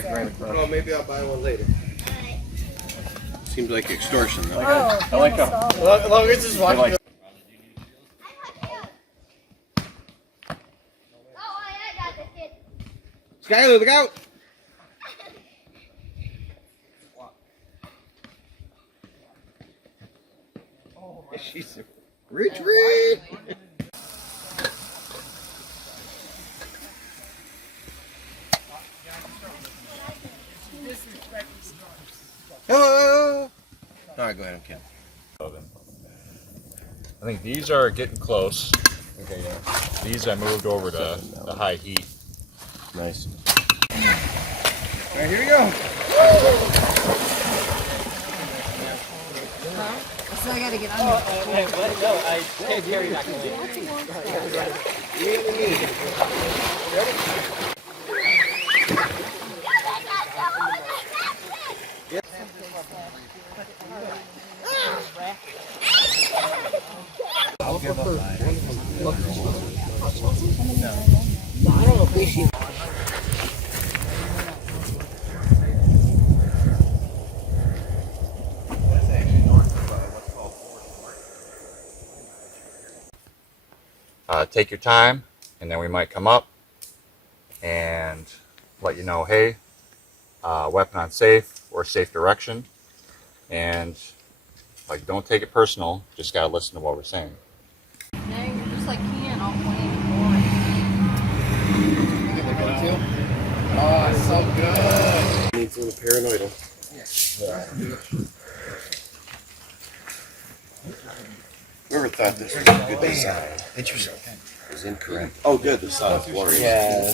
track right across. Oh, maybe I'll buy one later. Seems like extortion, though. I like them. As long as it's watching. Skyler, look out! She's retreat. Hello. All right, go ahead, Kim. I think these are getting close. Okay, yeah. These I moved over to the high heat. Nice. All right, here we go. So I gotta get on there. No, I can't carry that. Take your time, and then we might come up and let you know, hey, weapon on safe or safe direction, and like don't take it personal. Just gotta listen to what we're saying. No, you're just like Ken off 184. Oh, it's so good. Needs a little paranoid. Whoever thought this was a good design? Interesting. Is incorrect. Oh, good. The sun is glorious. Yeah.